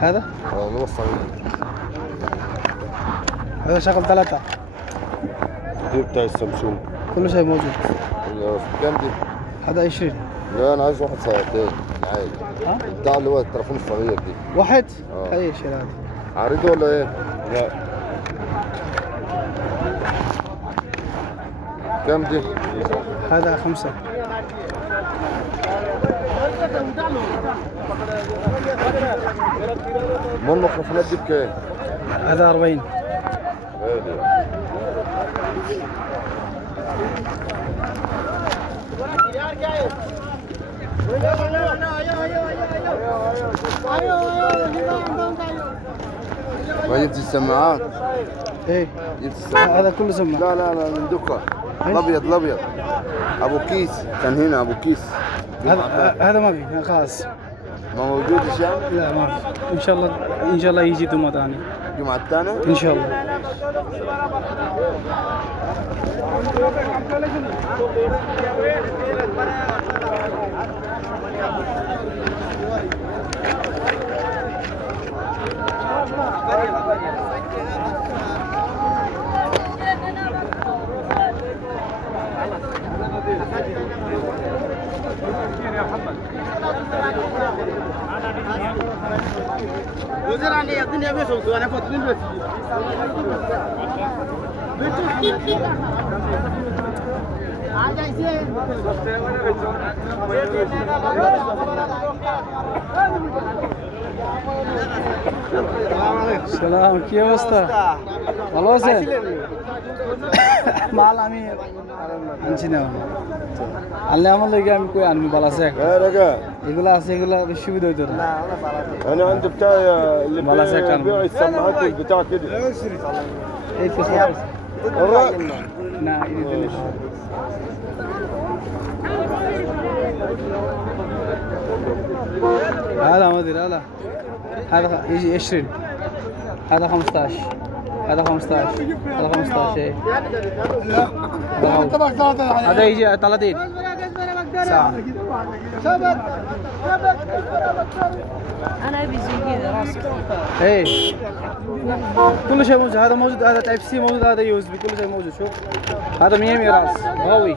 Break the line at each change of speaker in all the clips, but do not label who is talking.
هذا؟
آه اللي هو الصغير
هذا شغل ثلاثة.
دي بتاع السمسم
كل شيء موجود.
كام دي؟
هذا 20
لا أنا عايز واحد ساعتين. عادي.
ها؟
بتاع اللي هو التليفون الصغير دي.
واحد؟
آه.
أي شيء هذا.
عريض ولا إيه؟ لا. كام دي؟
هذا خمسة.
امال الميكروفونات دي بكام؟
هذا 40
غالي ما جبت السماعات؟
إيه.
جبت السماعات.
هذا كله سماعة.
لا لا لا من دكة الأبيض الأبيض. أبو كيس. كان هنا أبو كيس.
هذا هذا ما في خلاص.
ما موجود الشام
لا ما في. إن شاء الله إن شاء الله يجي دوما ثاني
الجمعة الثانية؟
إن شاء الله. রোজের আগে একদিন এবে চলতো মানে প্রতিদিন বেশি আর যাইছে সালাম কি অবস্থা ভালো আছেন মাল আমি আনছি না আনলে আমার লগে আমি কই আনবি ভালো আছে
يا رجاء
এগুলো আছে এগুলো বেশি সুবিধা হইতো না
انا عندي بتاع اللي
والله سكر.
بيبيع السماعات البتاع كده
এই তো
الرأي
না এই জিনিস هذا ما أدري هذا. هذا يجي 20 هذا 15 هذا 15 هذا 15 إيه. هذا يجي 30 ساعة.
أنا بيجي كذا راسك
إيه. كل شيء موجود. هذا موجود هذا تايب سي موجود هذا يو اس بي كل شيء موجود شوف. هذا ميامي راس قوي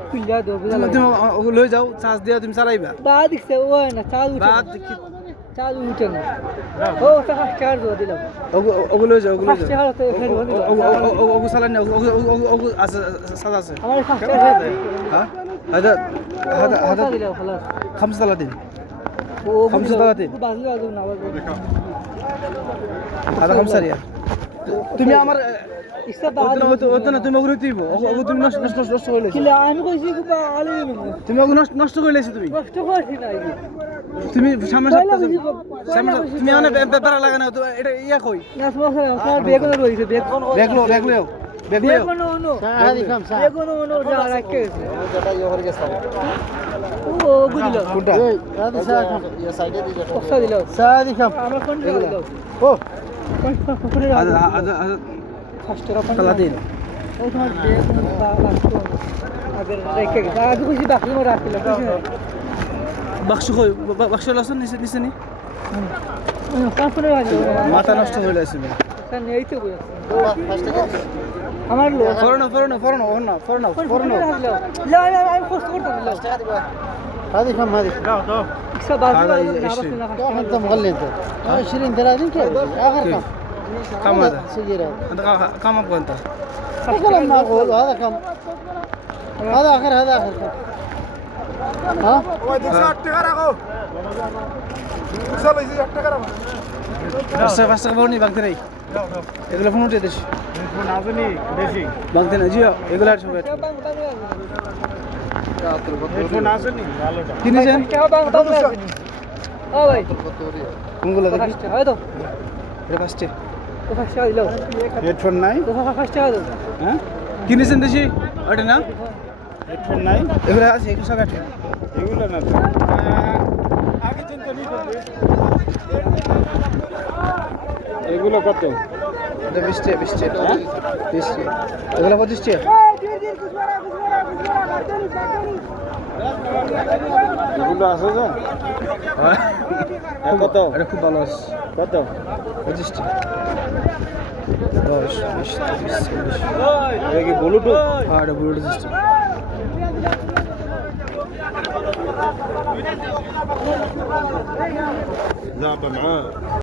খুললা
দো বুঝা
তুমি
লাগে
তুমি ও- ও লই যাও চার্জ দিয়া তুমি চালাইবা
بعد দিছে ও না চার্জ উঠে
বাদ
না।
কি-
চার্জ উঠে না ও টাকা চার্জ দিলাম
ওগু ওগু লই যাও ওগু লই
ফার্স্ট
যাও
হালতে ফের বন্ধ
ওগু চালানি ওগু ওগু ওগু আছে সাদা আছে
আমার ফার্স্ট হালতে
ها هذا هذا
هذا
هذا
দিলাম خلاص
35
ও
خمسة وثلاثين.
বাজলো আজ না বাজলো
هذا 5 ريال তুমি আমার
ইসা বাদ
ওতো না তুমি নষ্ট করে লেছো। তুমি তুমি। সামনে সামনে তুমি অনেক ব্যাপার লাগে না এটা ইয়া কই?
বেগুন। রয়েছে বেগুন। বেগুন বেগুন বেগুন বেগুন।
বেগুন রাখে ইয়ে
ও গুদিল। কোনটা? এই রাধি সাহা খাম। ইয়া
সাইডে
দি যেটা সাহা দিল সাহা দি খাম। আমরা কোন দিল
ও।
কোন কোন
আজ আজ هذا
ফার্স্ট টাকা
30
ও তোমার বেগুন বা লাগতো আগে রেখে গেছে আগে কইছি বাকি মো রাখছিল বুঝছো
বাক্স কই বাক্স লাসন নিচে নিচে নি
কাপড়ে ভালো
মাথা নষ্ট হয়ে গেছে
কারণ এই তো বুঝছো আমার লোক
ফরনো ফরনো ফরনো ফরনো ফরনো ফরনো
لا لا لا আমি কষ্ট করতাম
هذه كم هذه؟
ikisi bazı
هذا
var.
20
انت مغلي انت 20 30 كيف اخر كم؟
كم هذا؟
سجيرة
انت كم ابغى انت؟
كلام معقول وهذا كم؟ هذا اخر هذا اخر كم؟ ها؟
পাঁচটা পাঁচটা খবর নেই বাগতে নেই এগুলো ফোন উঠে দেশ বাগতে না জিও এগুলো আর সব কিনেছেন
কেউ বাং বাং লাগবে ও ভাই
কোনগুলো দেখি
ফার্স্ট হয় তো
এটা ফার্স্টে
তো ফার্স্ট হয় লো
হেডফোন নাই?
হয়
হ্যাঁ? কিনেছেন দেশি? ওটা না?
হেডফোন নাই?
এগুলো আছে এগুলো সব একটা
এগুলো না তো। এগুলো কত?
এটা টাকা বিশ টাকা এগুলো পঁচিশ টাকা
এগুলো আছে যে
হ্যাঁ।
হ্যাঁ, কত
এটা খুব ভালো আছে
কত
পঁচিশ টাকা দশ বিশ তিরিশ চল্লিশ
এটা কি ব্লুটুথ
হ্যাঁ এটা ব্লুটুথ সিস্টেম
ذهب معاه